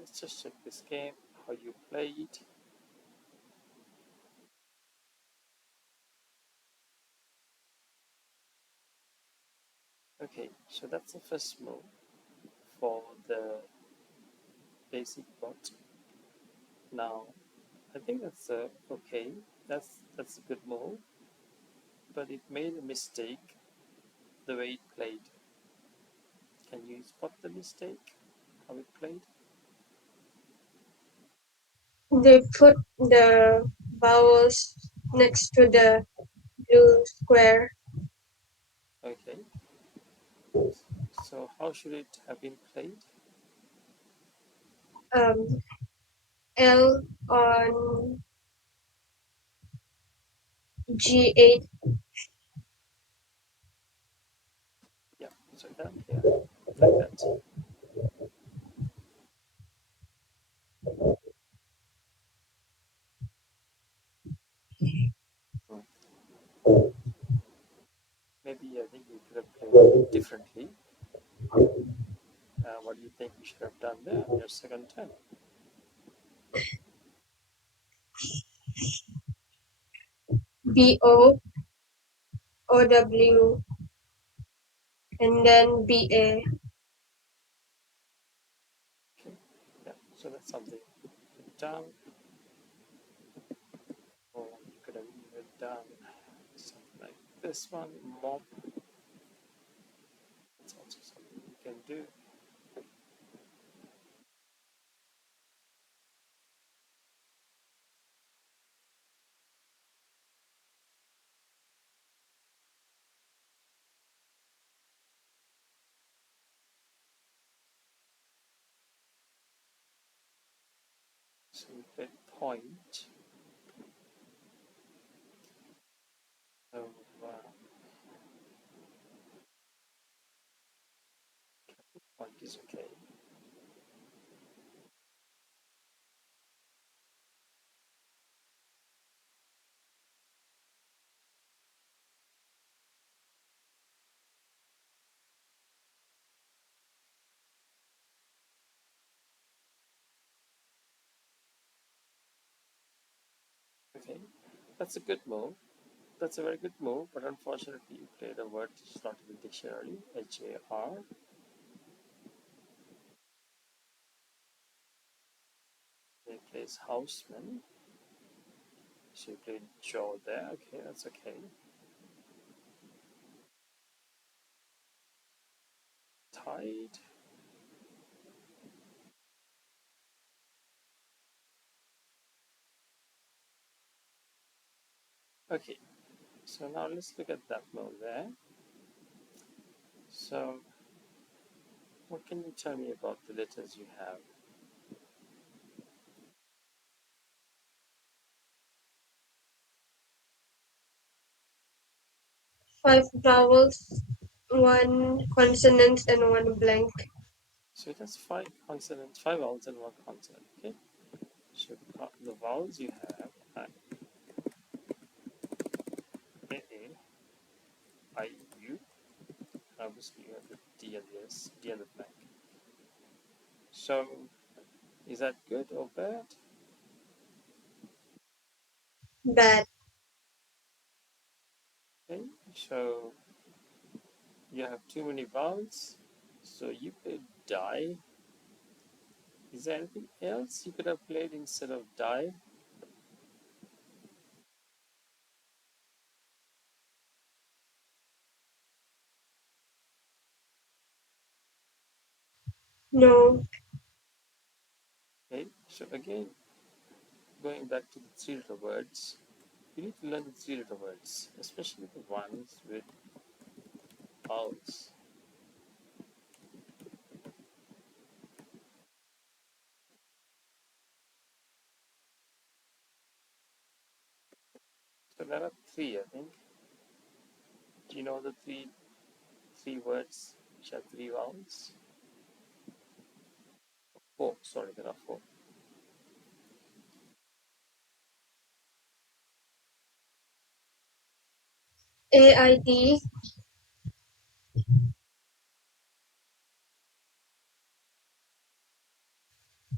let's just check this game, how you played. Okay, so that's the first move for the basic bot. Now, I think that's okay. That's a good move, but it made a mistake the way it played. Can you spot the mistake? How it played? They put the vowels next to the blue square. Okay, so how should it have been played? Um, L on G8. Yeah, so that, yeah, like that. Hmm. Maybe I think you could have played it differently. What do you think you should have done there on your second turn? BO, OW, and then BA. Okay, yeah, so that's something down, or you could have even done something like this one, mop. That's also something you can do. So you played point. So point is okay. Okay, that's a good move. That's a very good move, but unfortunately, you played a word which is not in the dictionary, HAR. He plays houseman, so you played jaw there. Okay, that's okay. Tide. Okay, so now let's look at that move there. So, what can you tell me about the letters you have? 5 vowels, 1 consonant, and 1 blank. So that's five consonants, five vowels and one consonant. Okay, so the vowels you have are A, I, U, and obviously you have the D and the S, D and the blank. So, is that good or bad? Bad. Okay, so you have too many vowels. So you could die. Is there anything else you could have played instead of die? No. Okay, so again, going back to the three-letter words, you need to learn the three-letter words, especially the ones with vowels. So there are three, I think. Do you know the three words which have three vowels? Four, sorry, there are four. AID,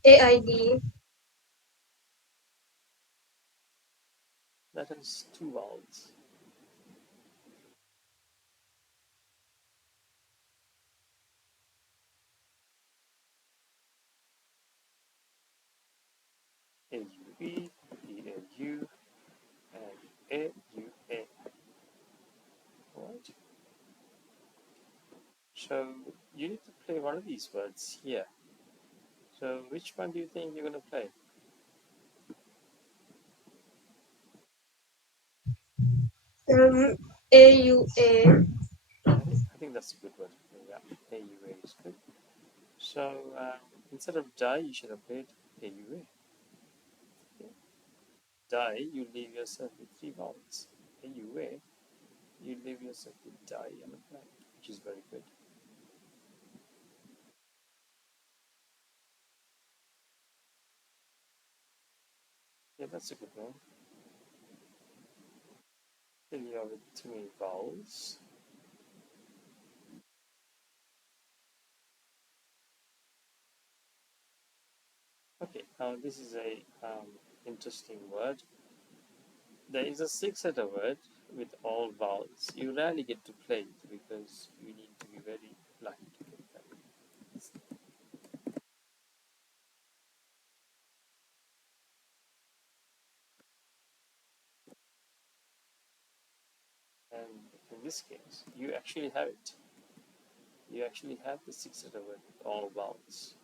AID. That has two vowels. AUE, EAU, and AUA. Right? So you need to play one of these words here. So which one do you think you're going to play? Um, AUA. I think that's a good word. Yeah, AUA is good. So instead of die, you should have played AUA. Yeah. Die, you leave yourself with three vowels. AUA, you leave yourself with die and a blank, which is very good. Yeah, that's a good one. Then you have too many vowels. Okay, now this is a interesting word. There is a six-letter word with all vowels. You rarely get to play it because you need to be very lucky to get that. And in this case, you actually have it. You actually have the six-letter word with all vowels.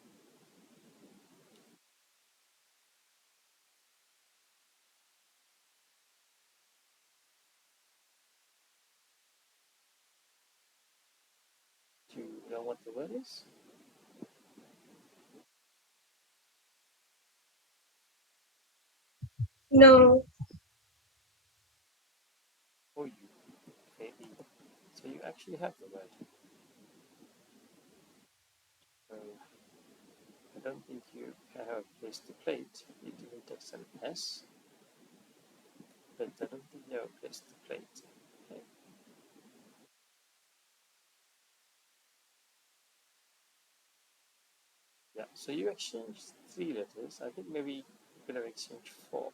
Do you know what the word is? No. Or you, maybe. So you actually have the word. So I don't think you have a place to play it. It even takes an S, but I don't think you have a place to play it. Okay. Yeah, so you exchanged three letters. I think maybe you could have exchanged four.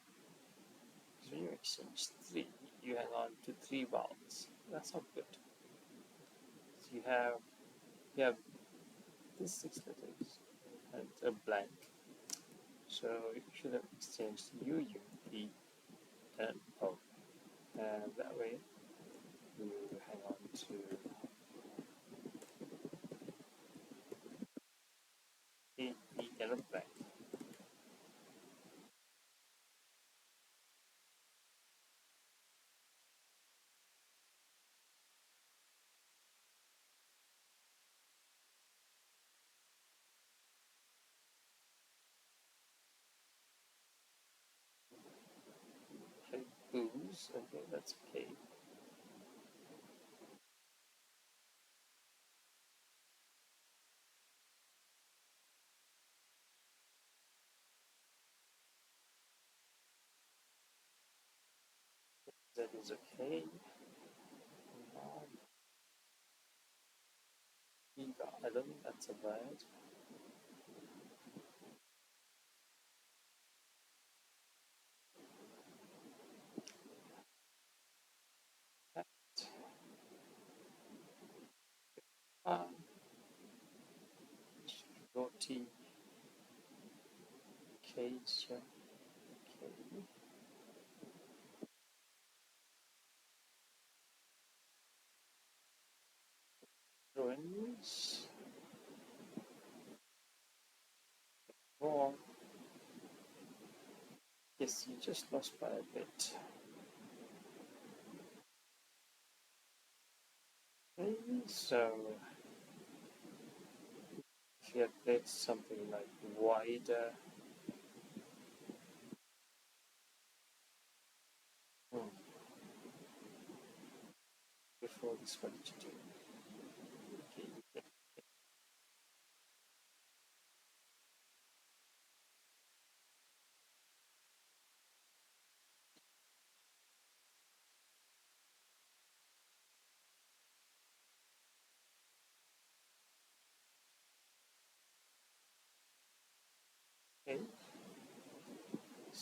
So when you exchange three, you hang on to three vowels. That's not good. So you have these six letters and a blank. So you should have exchanged U, U, E, and O. And that way you hang on to A, E, and a blank. Okay, booze. Okay, that's okay. That is okay. Now, Eva. I don't think that's a word. Cat. Roti. Cage. Okay. Ruins. War. Yes, you just lost by a bit. Okay, so if you had played something like wider, hmm, before this, what did you do? Okay,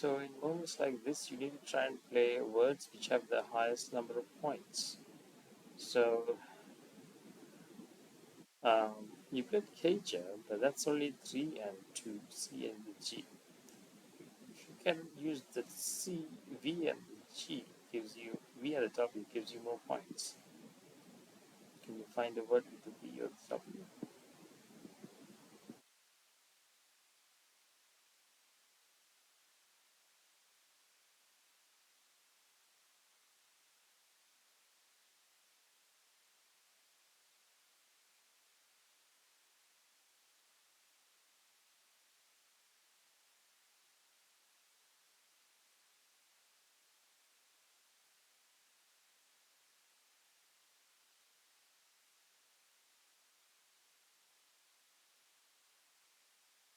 So in moments like this, you need to try and play words which have the highest number of points. So you played Keja, but that's only 3 and 2, C and the G. If you can use the C, V and the G, gives you V and the W gives you more points. Can you find a word with the V or the W?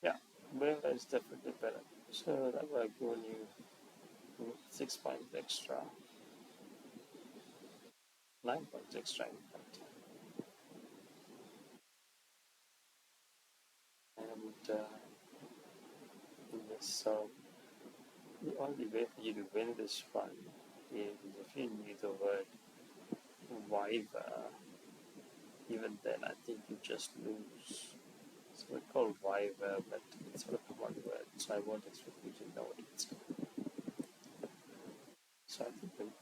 Yeah, waiver is definitely better. So that would have given you 6 points extra, 9 points extra in fact. And yes, so the only way for you to win this one is if you knew the word Viva. Even then, I think you just lose. So we call Viva, but it's sort of one word, so I won't expect you to know it. So I think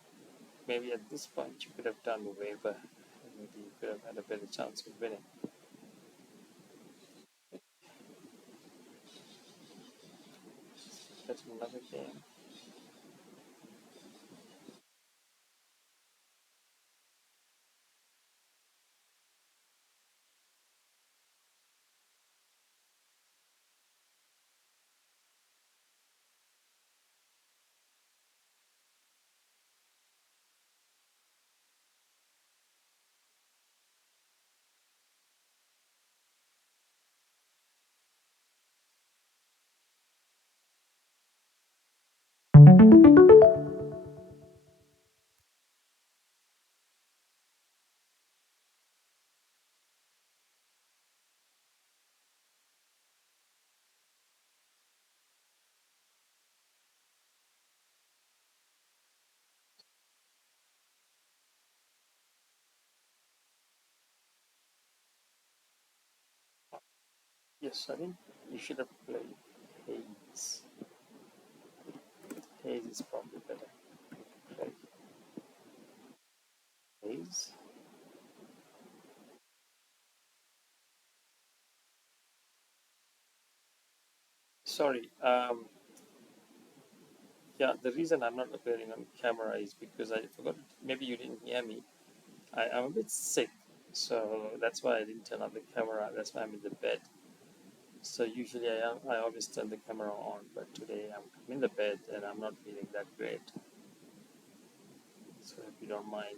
maybe at this point you could have done the waiver, and maybe you could have had a better chance of winning. That's another game. Yes, I think you should have played Haze. Haze is probably better. Play Haze. Sorry. Yeah, the reason I'm not appearing on camera is because I forgot. Maybe you didn't hear me. I'm a bit sick, so that's why I didn't turn on the camera. That's why I'm in the bed. So usually I always turn the camera on, but today I'm in the bed and I'm not feeling that great. So if you don't mind.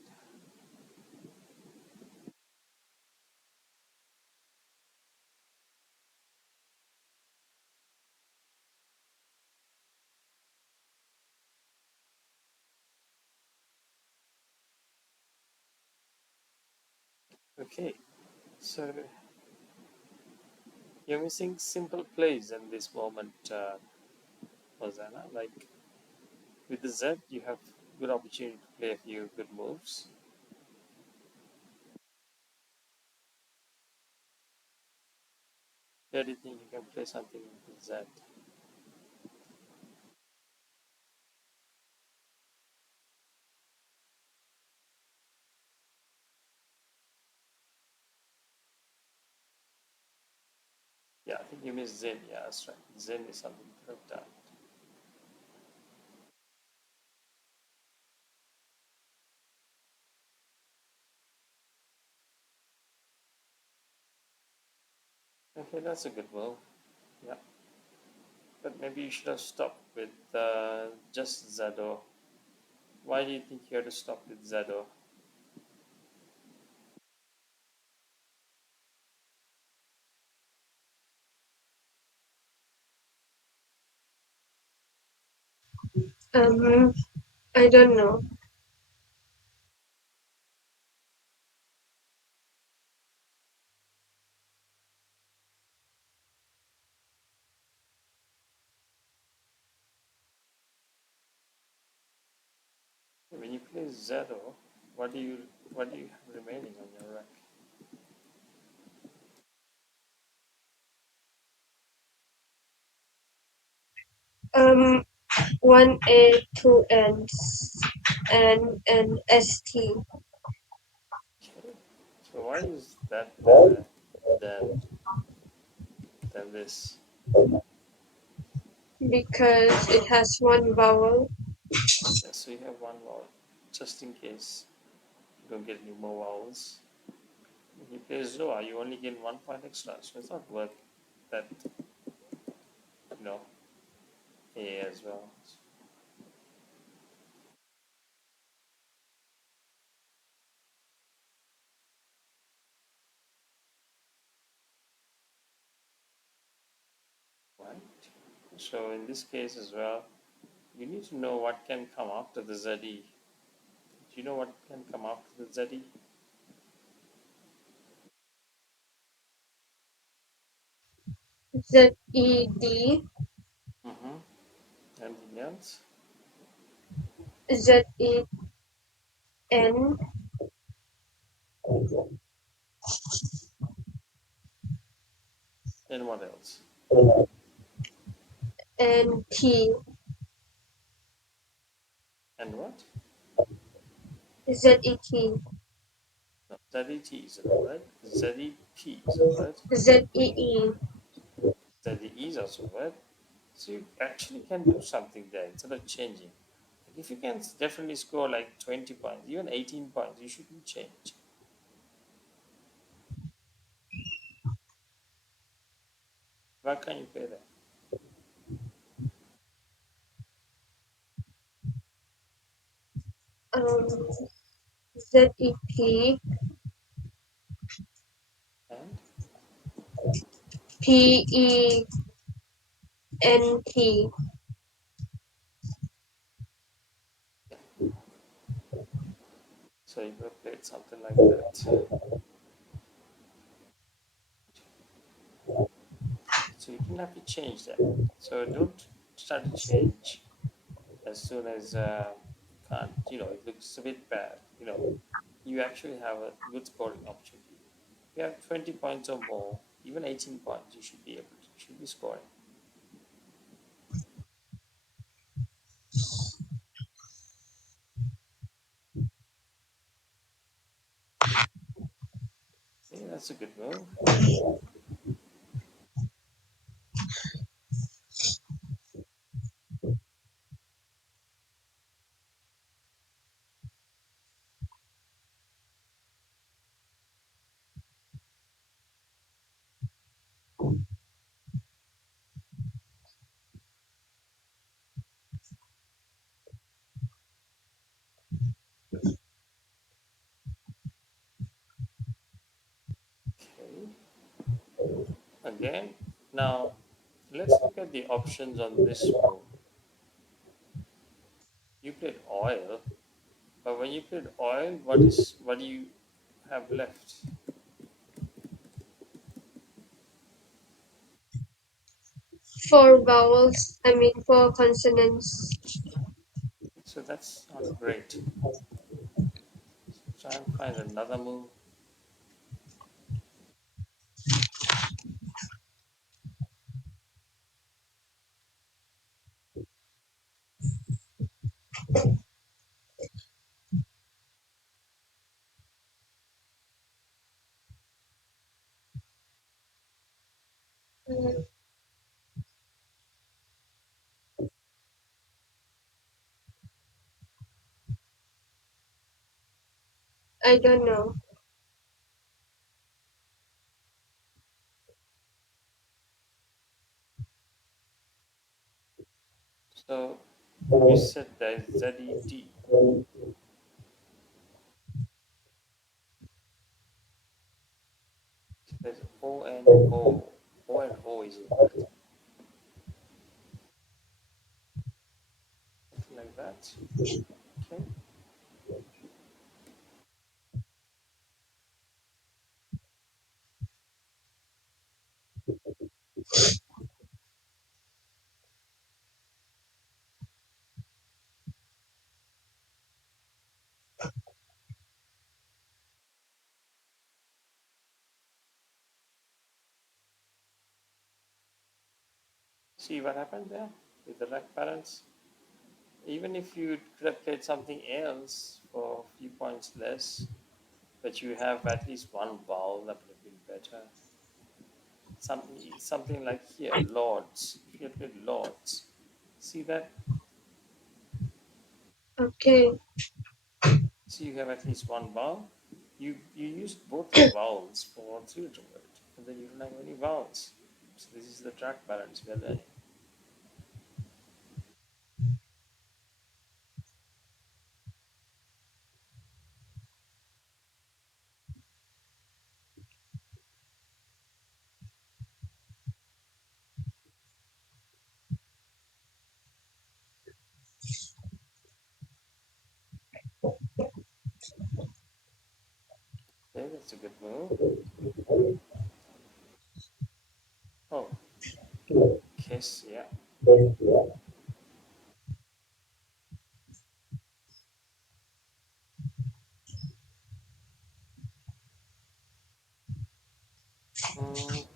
Okay, so you're missing simple plays in this moment, Hosanna. Like with the Z, you have good opportunity to play a few good moves. Where do you think you can play something with the Z? Yeah, I think you missed Zen. Yeah, that's right. Zen is something you could have done. Okay, that's a good move. Yeah, but maybe you should have stopped with just Zado. Why do you think you had to stop with Zado? Um, I don't know. is zero, what do you have remaining on your rack? Um, one A, two N's, and an ST Okay. So why is that better than than this? because it has one vowel. Yeah, so you have one vowel, just in case you don't get any more vowels. If you play Zoa, you only gain 1 point extra, so it's not worth that, you know, A as well. Right? So in this case as well, you need to know what can come after the ZE. Do you know what can come after the ZE? Z-E-D, Mm-hmm. Anything else? Z-E-N, And what else? and T, And what? Z-E-T, No, ZET is a word. ZET is a word. Z-E-E. ZE is also a word. So you actually can do something there instead of changing. If you can definitely score like 20 points, even 18 points, you shouldn't change. Why can't you play that? Um, Z-E-P, And P-E-N-T. so you could have played something like that. So you didn't have to change that. So don't start to change as soon as can't. It looks a bit bad. You actually have a good scoring opportunity. If you have 20 points or more, even 18 points, you should be scoring. Yeah, that's a good move. Okay. Again, now let's look at the options on this move. You played oil, but when you played oil, what do you have left? Four vowels, I mean four consonants. So that's not great. Try and find another move. Mm, I don't know. So you said there's ZET. There's O and O. O and O is a word. Something like that. Okay. See what happened there with the drag parents? Even if you could have played something else for a few points less, but you have at least one vowel, that would have been better. Something like here, lords. If you had played lords, see that? Okay. So you have at least one vowel. You used both your vowels for three-letter word, and then you don't have any vowels. So this is the track balance we are learning. Okay, that's a good move. Oh, kiss, yeah. Mm,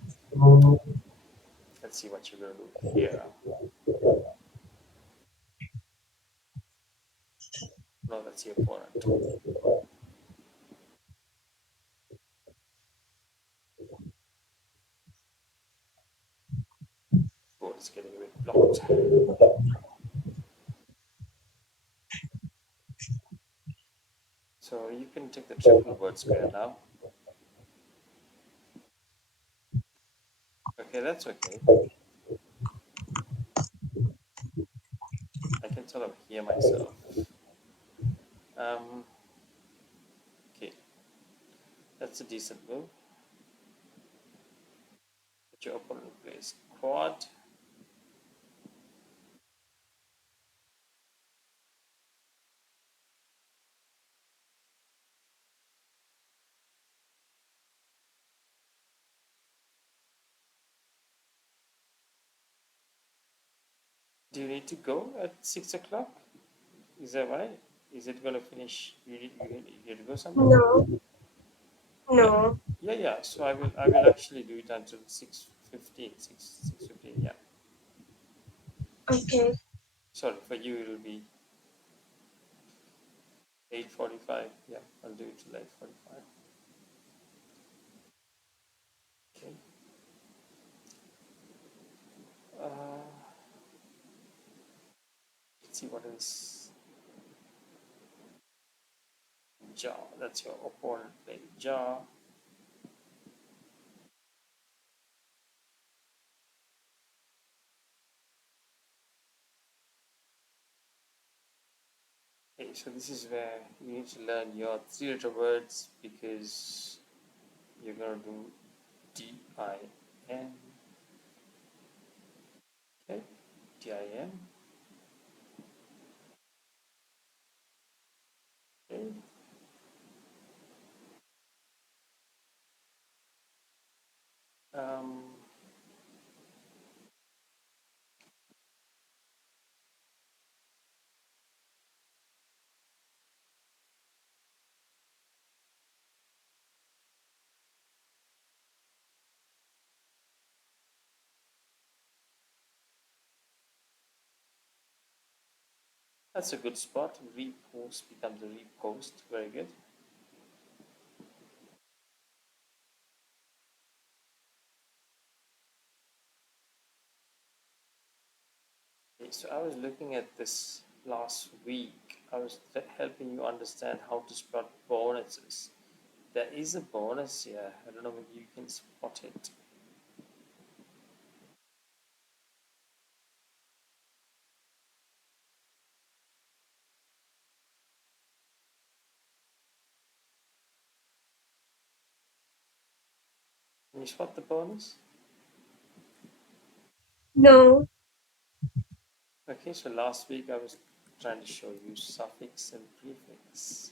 let's see what you're going to do here. No, that's the opponent. Oh, it's getting a bit blocked. So you can take the triple word square now. Okay, that's okay. I can sort of hear myself. Um, okay, that's a decent move. But your opponent plays quad. Do you need to go at 6 o'clock? Is that right? Is it going to finish? You need to go somewhere? No. Yeah, No. yeah. So I will actually do it until 6:15. 6:15. Yeah. Okay. Sorry, for you it'll be 8:45. Yeah, I'll do it till 8:45. Okay. Uh, let's see what is jaw. That's your opponent playing jaw. Okay, so this is where you need to learn your three-letter words because you're gonna do DIN. Okay, DIN. Okay. Um, that's a good spot. Repost becomes a repost. Very good. Okay, so I was looking at this last week. I was helping you understand how to spot bonuses. There is a bonus here. I don't know if you can spot it. Can you spot the bonus? No. Okay, so last week I was trying to show you suffix and prefix.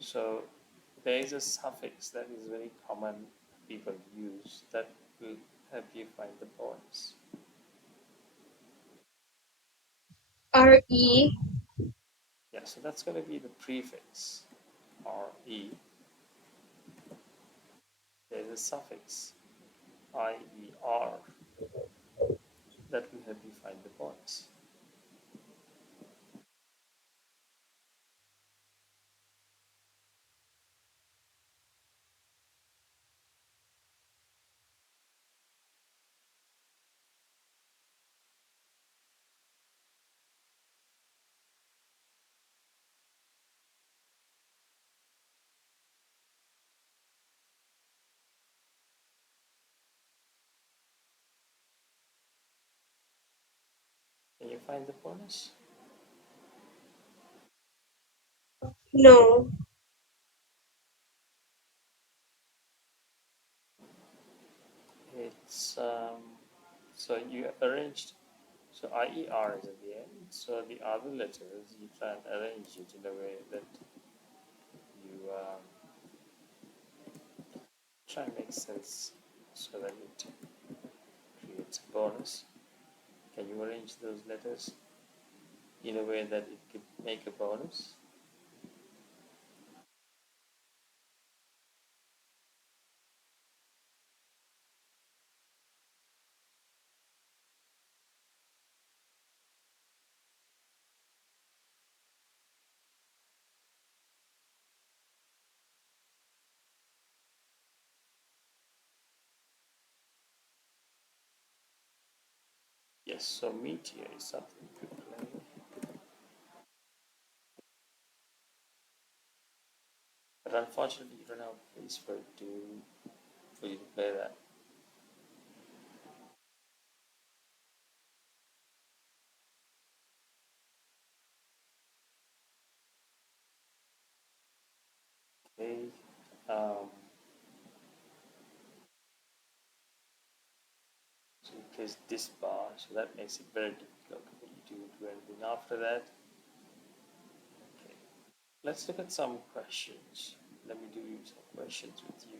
So there is a suffix that is very common people use that will help you find the bonus. RE. Yeah, so that's going to be the prefix, RE. There's a suffix, IER. That will help you find the bonus. Can you find the bonus? No. It's so you arranged. So IER is at the end. So the other letters you try and arrange it in a way that you try and make sense so that it creates a bonus. Can you arrange those letters in a way that it could make a bonus? Yes, so meteor is something you could play. But unfortunately, you don't have a place for you to play that. Okay. Um, so you place this bar, so that makes it very difficult for you to do anything after that. Okay. Let's look at some questions. Let me do some questions with you.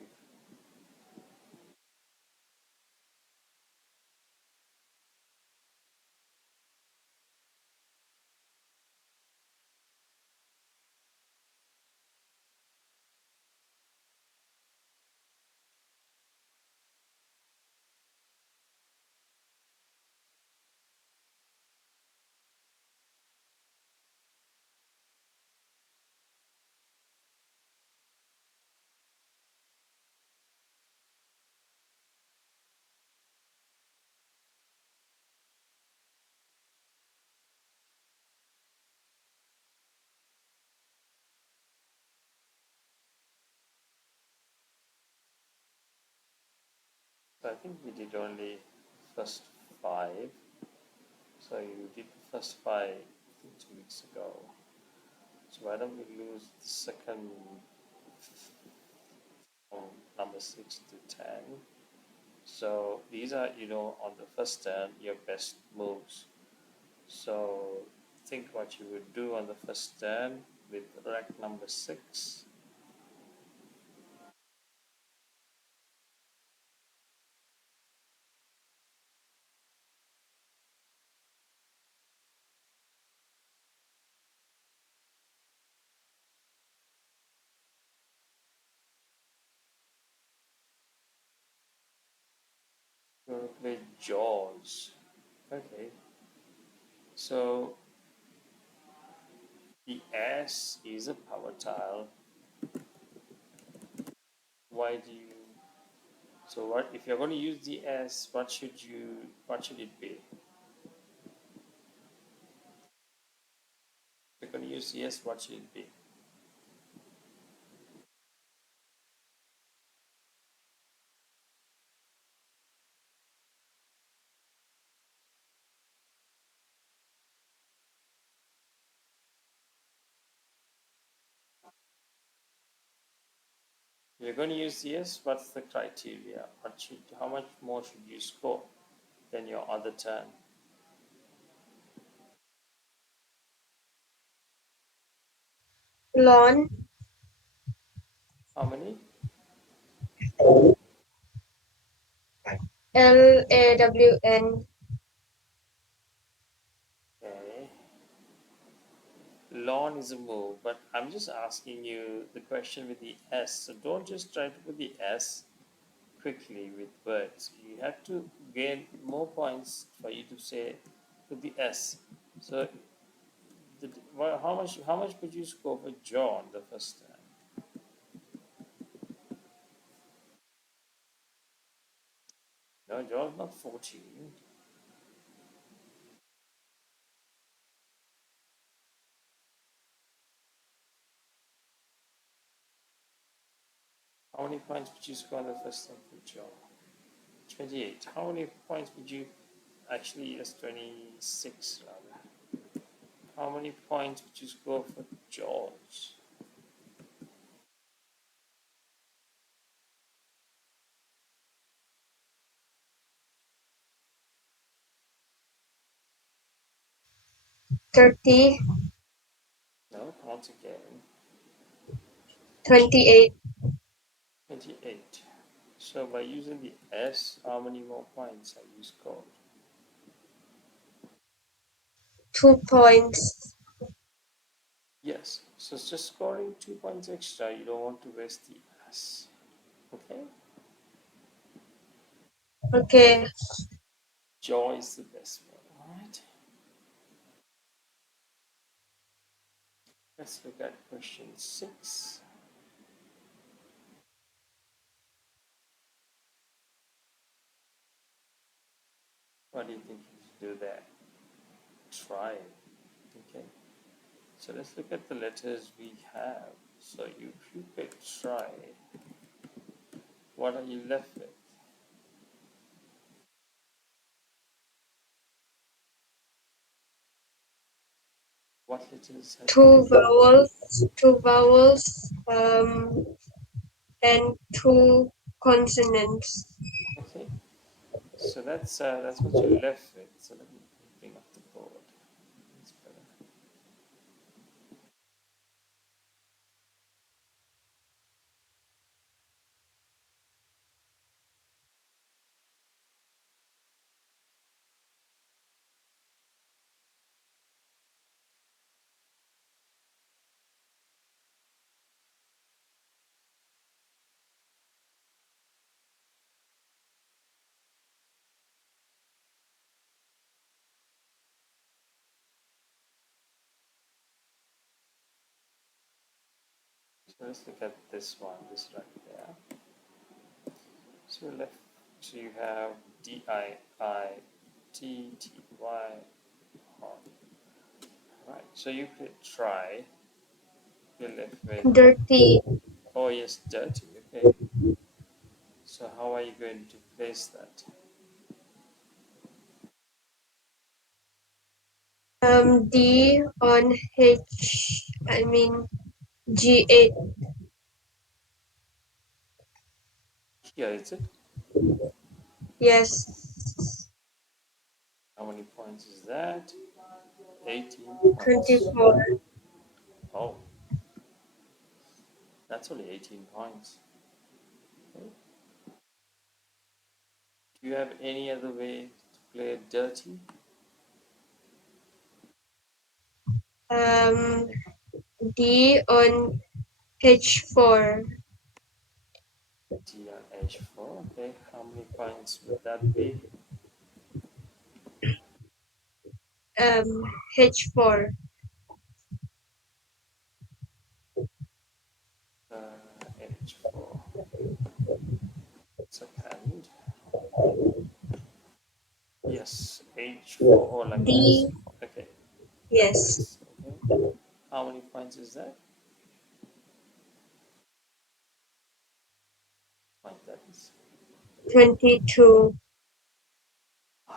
So I think we did only first five. So you did the first five, I think 2 weeks ago. So why don't we lose the second from number 6 to 10? So these are, on the first turn, your best moves. So think what you would do on the first turn with rack number 6. You're going to play Jaws. Okay. So the S is a power tile. Why do you? So what if you're going to use the S? What should it be? If you're going to use the S, what should it be? If you're going to use the S, what's the criteria? How much more should you score than your other turn? Lawn. How many? LAWN. Okay. Lawn is a move, but I'm just asking you the question with the S. So don't just try to put the S. quickly with words. You have to gain more points for you to say with the S. So, how much would you score for John the first time? No, John's not 14. How many points would you score the first time for John? 28. How many points would you actually? Yes, 26 rather. How many points would you score for George? 30, No, once again, 28, 28. So by using the S, how many more points have you scored? 2 points. Yes, so it's just scoring 2 points extra. You don't want to waste the S. Okay? Okay. Joy is the best one, alright? Let's look at question 6. What do you think you should do there? Try. Okay. So let's look at the letters we have. So if you pick try, what are you left with? What letters have you? 2 vowels, and 2 consonants. Okay. So that's what you're left with. So let me bring up the board. It's better. So let's look at this one, this right there. So left. So you have DIITTY. Right. So you could try. You're left with, Dirty. oh yes, dirty. Okay. So how are you going to place that? D on H, I mean G8. Here is it. Yes. How many points is that? 18 points. 24. Oh, that's only 18 points. Okay. Do you have any other way to play it dirty? Um, D on H4. D on H4. Okay. How many points would that be? Um, H4. H4. Second. Yes, H4. Oh, like this. D, Okay, like yes. this. Okay. How many points is that? Like that is. 22. I.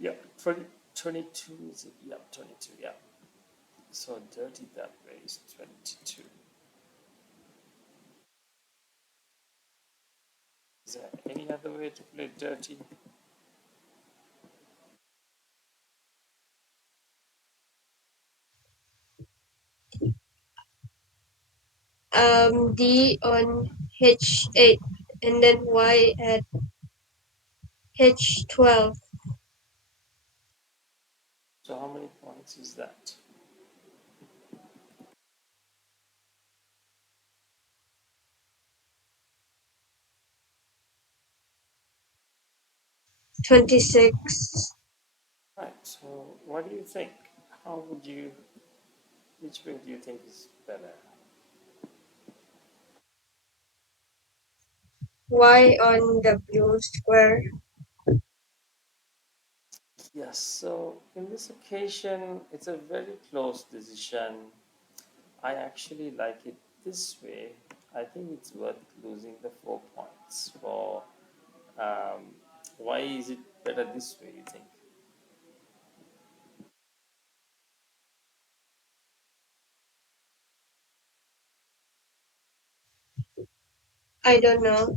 Yeah, 20, 22 is it? Yeah, 22. Yeah. So dirty that way is 22. Is there any other way to play dirty? D on H8. And then Y at H12. So how many points is that? 26. Right. So, what do you think? How would you? Which way do you think is better? Y on the blue square. Yes. So, in this occasion, it's a very close decision. I actually like it this way. I think it's worth losing the 4 points for. Um, why is it better this way? You think? I don't know.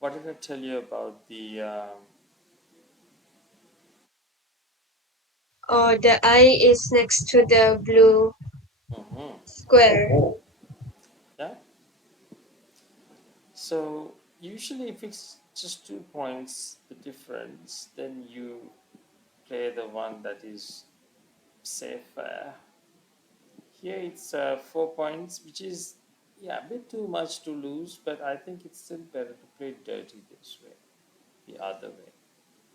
What did I tell you about the? Oh, the I is next to the blue Mhm. square. Yeah. So usually, if it's just 2 points the difference, then you play the one that is safer. Here it's 4 points, which is yeah a bit too much to lose, but I think it's still better to play dirty this way, the other way,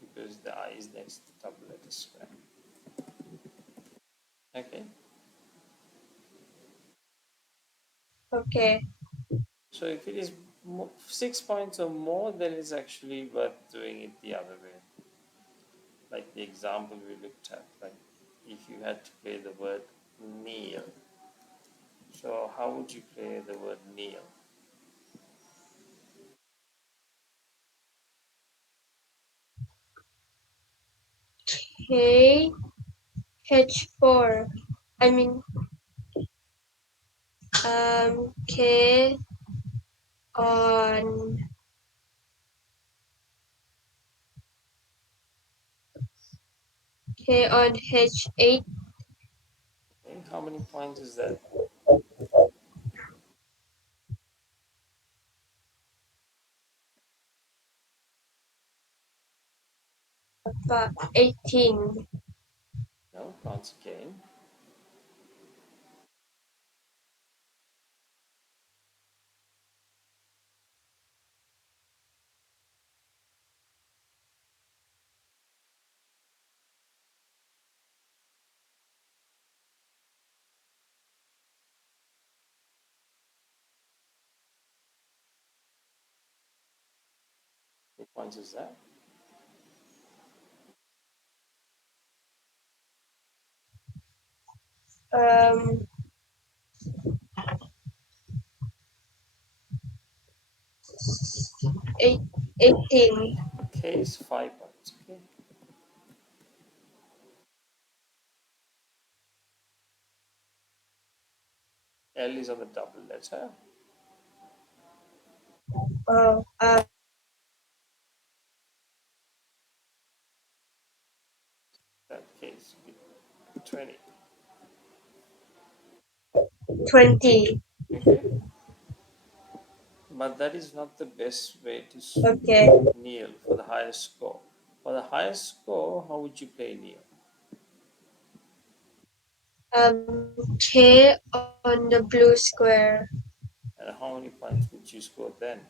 because the I is next to double letter square. Okay. Okay. So if it is 6 points or more, then it's actually worth doing it the other way. Like the example we looked at, like if you had to play the word kneel. So how would you play the word kneel? K H4. I mean, K on K on H8. Okay, how many points is that? 18. No, once again. How many points is that? Um, 8, 18. K is 5 points. Okay. L is on the double letter. Oh, That case would be 20. 20. Okay. But that is not the best way to Okay. kneel for the highest score. For the highest score, how would you play kneel? K on the blue square. And how many points would you score then?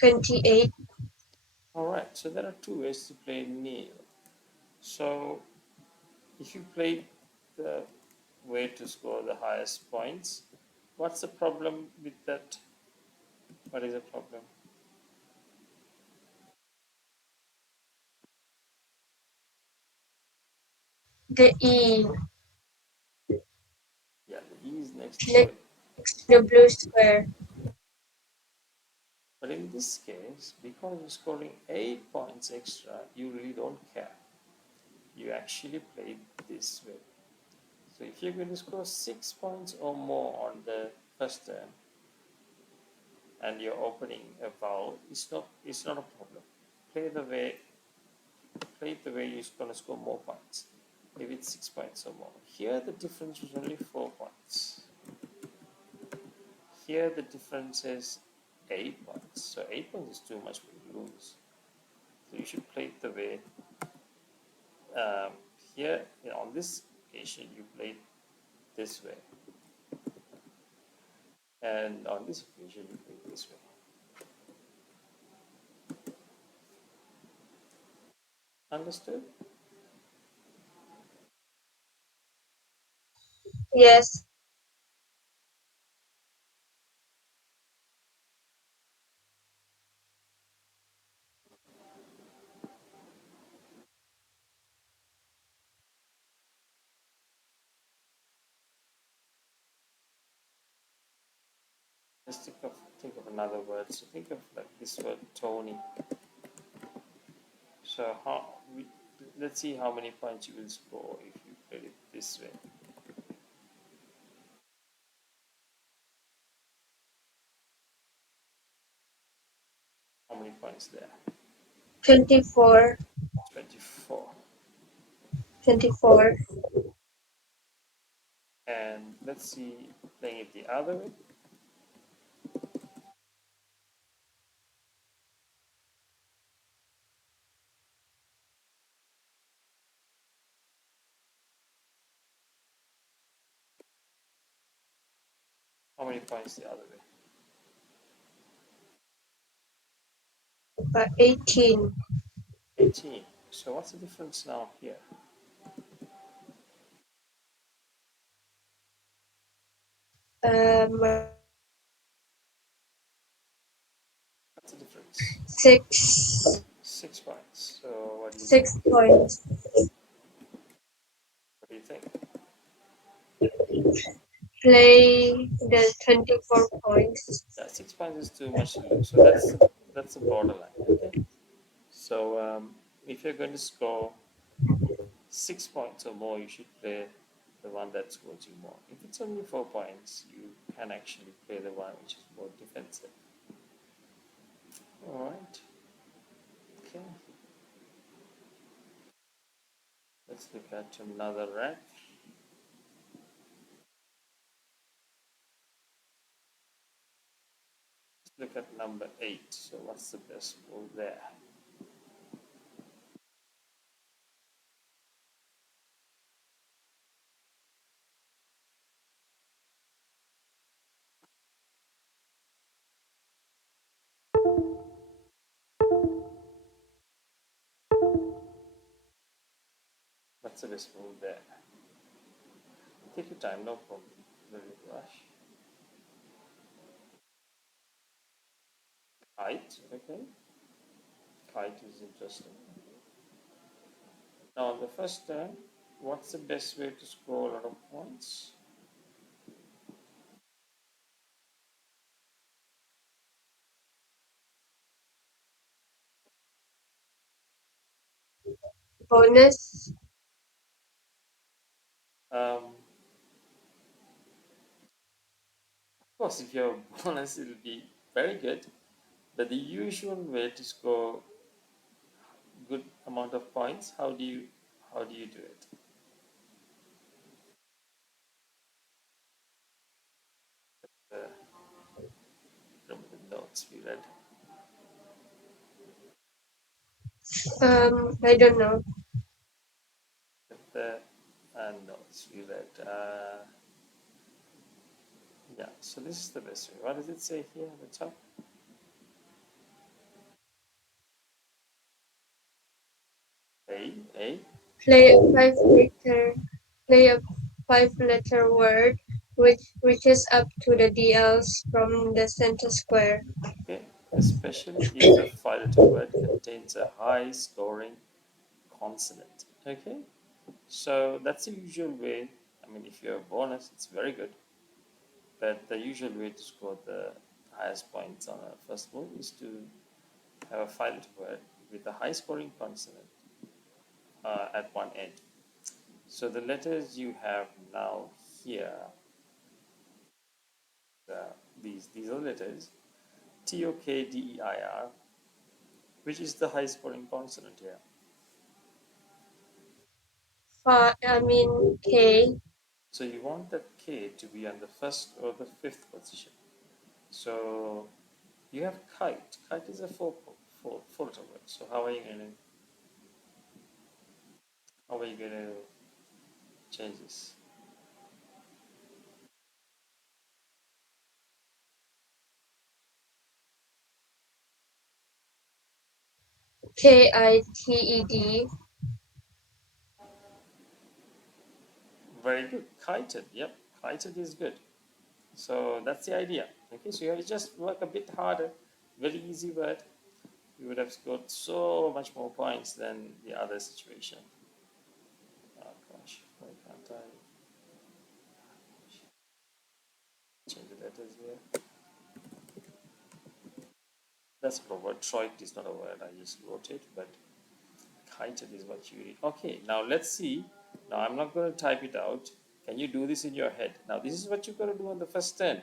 28. All right, so there are two ways to play kneel. So if you play the way to score the highest points, what's the problem with that? What is the problem? The E Yeah, the E is next to it. next to the blue square. But in this case, because you're scoring 8 points extra, you really don't care. You actually play this way. So if you're going to score 6 points or more on the first turn and you're opening a vowel, it's not a problem. Play the way play it the way you're going to score more points. If it's 6 points or more. Here the difference was only 4 points. here the difference is 8 points. So 8 points is too much for you to lose. So you should play it the way um, here, on this occasion you play it this way, and on this occasion you play it this way. Understood? Yes. Let's think of another word. So think of like this word Tony. So let's see how many points you will score if you play it this way. How many points there? 24. 24. 24. And let's see, playing it the other way. How many points the other way? 18. 18. So what's the difference now here? Um, What's the difference? 6. 6 points. So what do you say? 6 points. What do you think? Play the 24 points. Yeah, 6 points is too much to lose. So that's a borderline. Okay. So if you're going to score 6 points or more, you should play the one that scores you more. If it's only 4 points, you can actually play the one which is more defensive. All right. Okay. Let's look at another rack. Let's look at number 8. So what's the best move there? What's the best move there? Take your time, no problem. No rush. Kite, okay. Kite is interesting. Now, on the first turn, what's the best way to score a lot of points? Bonus. Of course, if you have a bonus, it'll be very good. But the usual way to score good amount of points, how do you do it? Uh, Remember the notes we read. I don't know. The notes we read. Yeah. So this is the best way. What does it say here at the top? A. Play a 5 letter. Play a 5 letter word which reaches up to the DLs from the center square. Okay. Especially if the five-letter word contains a high-scoring consonant. Okay. So that's the usual way. I mean, if you have bonus, it's very good. But the usual way to score the highest points on a first move is to have a five-letter word with a high-scoring consonant at one end. So the letters you have now here, these are letters TOKDEIR, which is the high-scoring consonant here. K. So you want that K to be on the first or the fifth position. So you have kite. Kite is a four letter word. So how are you gonna change this? Kited. Very good. Kited. Yep. Kited is good. So that's the idea. Okay. So you have to just work a bit harder. Very easy word. You would have scored so much more points than the other situation. Oh gosh, why can't I change the letters here? That's a word. Troit is not a word. I just wrote it, but kited is what you read. Okay, now let's see. Now I'm not going to type it out. Can you do this in your head? Now this is what you're going to do on the first turn.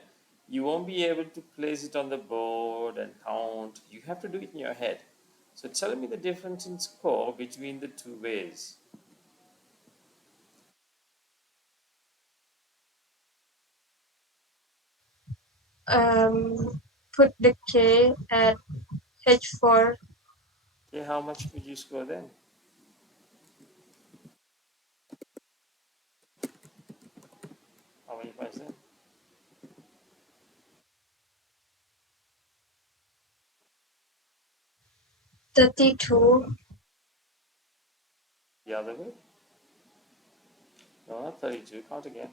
You won't be able to place it on the board and count. You have to do it in your head. So tell me the difference in score between the two ways. Put the K at H4. Okay, how much would you score then? How many points then? 32. The other way? No, not 32. Count again.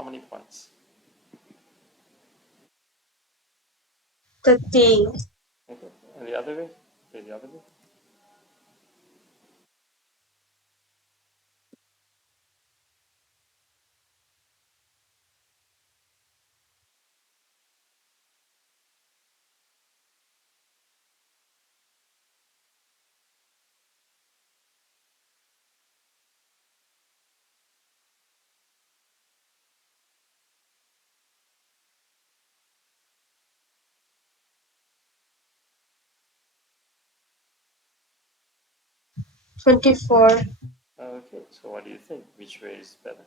How many points? 30. Okay. And the other way? Okay, the other way. Twenty-four. Okay, so what do you think? Which way is better?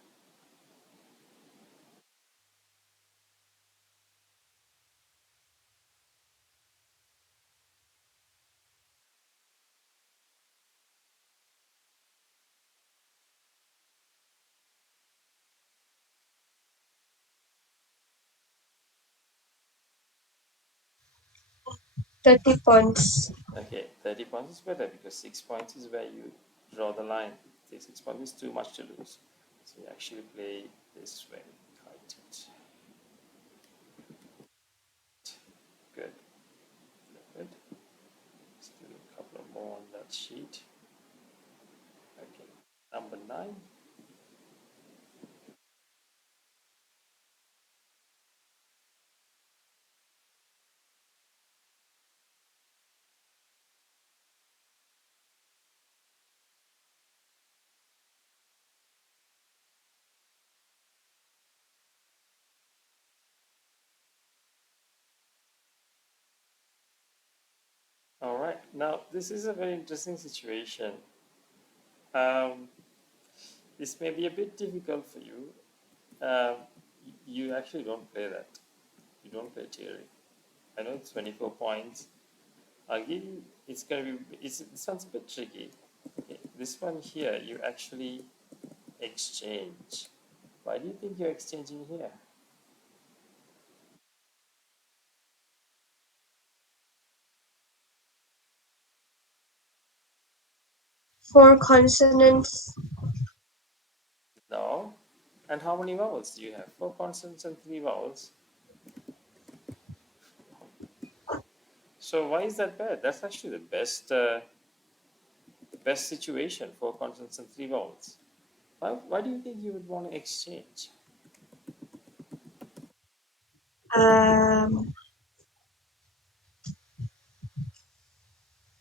30 points. Okay, 30 points is better because 6 points is where you draw the line. 6 points is too much to lose. So you actually play this way. Kite it. Good, good. Let's do a couple of more on that sheet. Okay, number 9. All right, now this is a very interesting situation. Um, this may be a bit difficult for you. Um, you actually don't play that. You don't play theory. I know it's 24 points. I'll give you, it's going to be, this one's a bit tricky. Okay, this one here, you actually exchange. Why do you think you're exchanging here? Four consonants. No. And how many vowels do you have? Four consonants and three vowels. So why is that bad? That's actually the best situation. Four consonants and three vowels. Why do you think you would want to exchange? Um,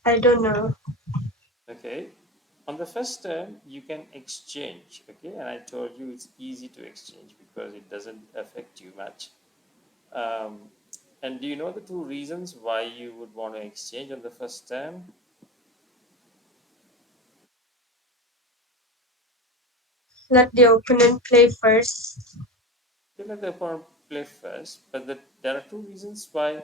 I don't know. Okay. On the first term, you can exchange, okay? And I told you it's easy to exchange because it doesn't affect you much. Um, and do you know the two reasons why you would want to exchange on the first term? Let the opponent play first. You let the opponent play first, but there are two reasons why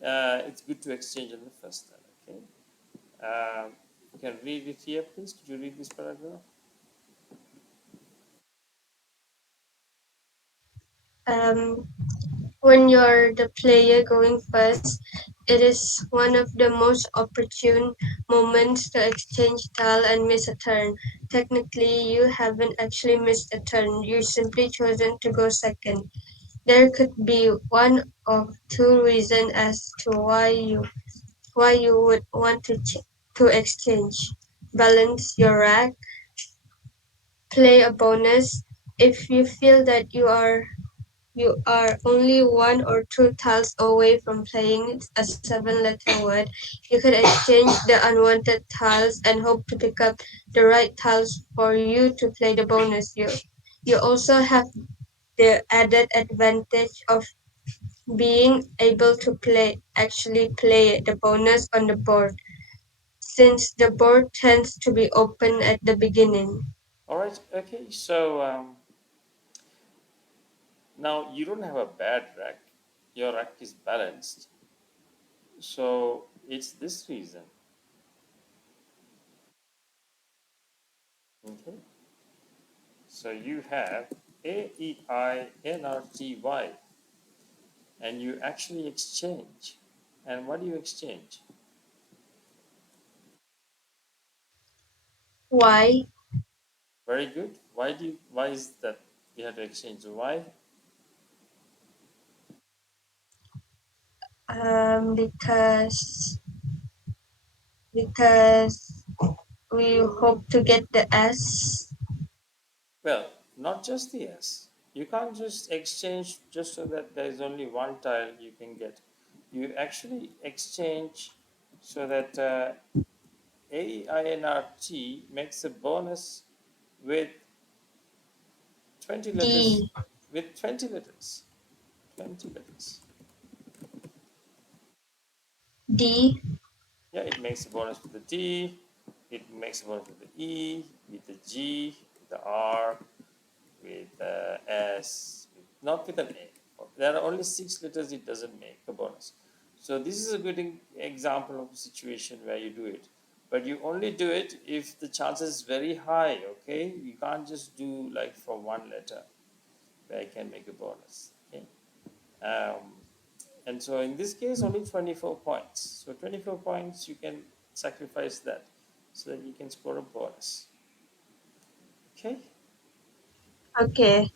it's good to exchange on the first turn. Okay, you can read it here, please. Could you read this paragraph? Um, when you're the player going first, it is one of the most opportune moments to exchange tile and miss a turn. Technically, you haven't actually missed a turn, you simply chosen to go second. There could be one of two reasons as to why you would want to exchange. Balance your rack, play a bonus. If you feel that you are only one or two tiles away from playing a seven-letter word. You could exchange the unwanted tiles and hope to pick up the right tiles for you to play the bonus. You also have the added advantage of being able to play the bonus on the board, since the board tends to be open at the beginning. All right. Okay. So now you don't have a bad rack. Your rack is balanced. So it's this reason. Okay. So you have AEINRTY, and you actually exchange. And what do you exchange? Why? Very good. Why is that you have to exchange? Why? Because we hope to get the S. Well, not just the S. You can't just exchange just so that there is only one tile you can get. You actually exchange so that AEINRT makes a bonus with 20 letters. D. With 20 letters. 20 letters. D. Yeah, it makes a bonus with the D, it makes a bonus with the E, with the G, with the R, with the S, not with an A. There are only 6 letters it doesn't make a bonus. So this is a good example of a situation where you do it. But you only do it if the chances is very high, okay? You can't just do like for one letter where I can make a bonus, okay? Um, and so in this case, only 24 points. So 24 points, you can sacrifice that so that you can score a bonus. Okay? Okay.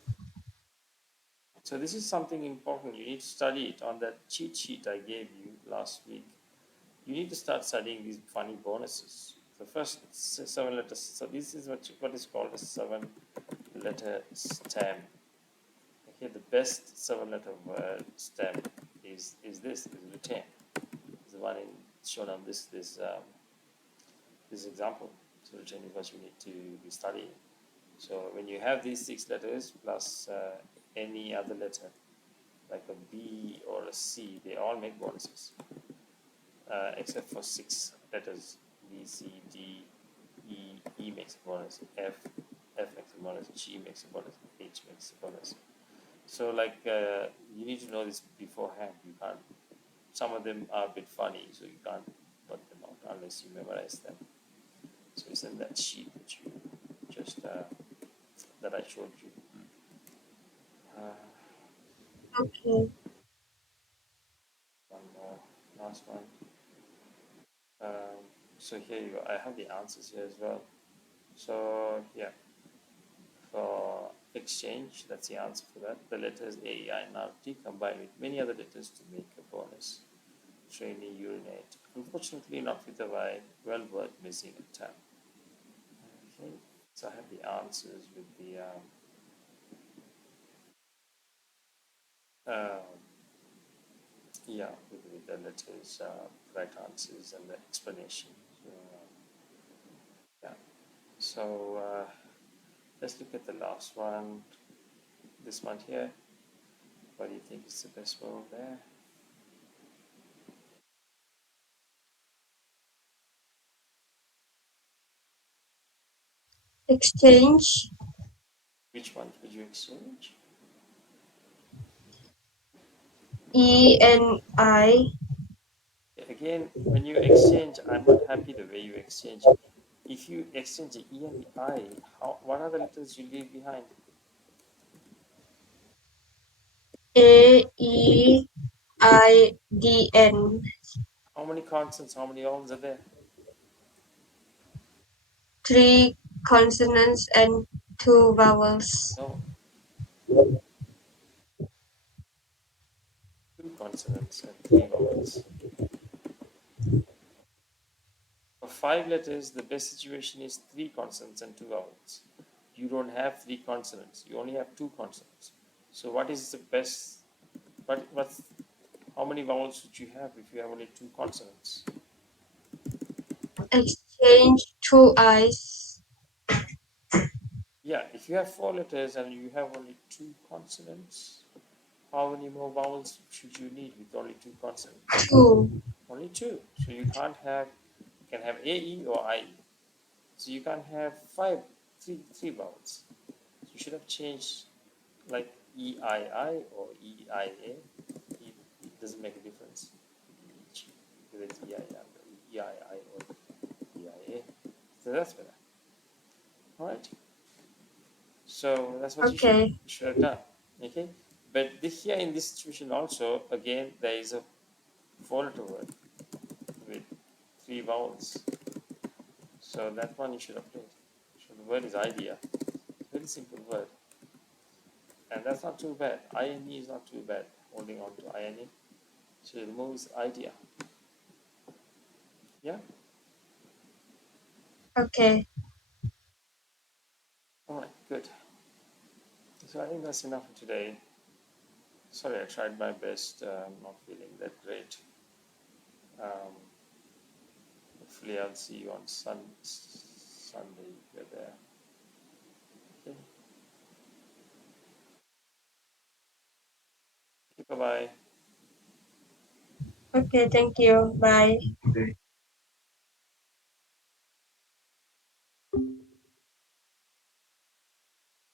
So this is something important. You need to study it on that cheat sheet I gave you last week. You need to start studying these funny bonuses. The first 7 letters. So this is what is called a 7-letter stem. Okay, the best 7-letter word stem is retain. Is the one shown on this example. So retain is what you need to be studying. So when you have these 6 letters plus any other letter like a B or a C, they all make bonuses, except for 6 letters: B, C, D, E. E makes a bonus. F makes a bonus. G makes a bonus. H makes a bonus. So like you need to know this beforehand. You can't. Some of them are a bit funny, so you can't put them out unless you memorize them. So it's in that sheet which you just that I showed you. Uh, Okay. one more, last one. Um, so here you go. I have the answers here as well. So yeah, for exchange, that's the answer for that. The letters A, I, and R, T combined with many other letters to make a bonus. Trainee, urinate. Unfortunately, not with a Y. Well worth missing a tab. Okay, so I have the answers with the uh, yeah, with the letters, correct answers, and the explanation. So, yeah. So let's look at the last one. This one here. What do you think is the best move there? Exchange Which one would you exchange? E and I. Again, when you exchange, I'm not happy the way you exchange. If you exchange the E and the I, what are the letters you leave behind? AEIDN. How many consonants, how many vowels are there? Three consonants and two vowels. No, two consonants and three vowels. For five letters, the best situation is three consonants and two vowels. You don't have three consonants, you only have two consonants. So, what is the best? What's how many vowels should you have if you have only two consonants? Exchange two I's. Yeah, if you have four letters and you have only two consonants, how many more vowels should you need with only two consonants? Two. Only two. So you can't have, you can have AE or IE. So you can't have three vowels. So you should have changed like EII or EIA. It doesn't make a difference. Whether it's EII or EIA. So that's better. All right. So that's what you Okay. should have done. Okay. But here in this situation also, again, there is a four-letter word with three vowels. So that one you should have played. So the word is idea. Very simple word. And that's not too bad. INE is not too bad. Holding on to INE. So the move is idea. Yeah? Okay. Alright, good. So I think that's enough for today. Sorry, I tried my best. I'm not feeling that great. Um, hopefully I'll see you on Sunday if you're there. Okay. Okay, bye bye. Okay, thank you. Bye.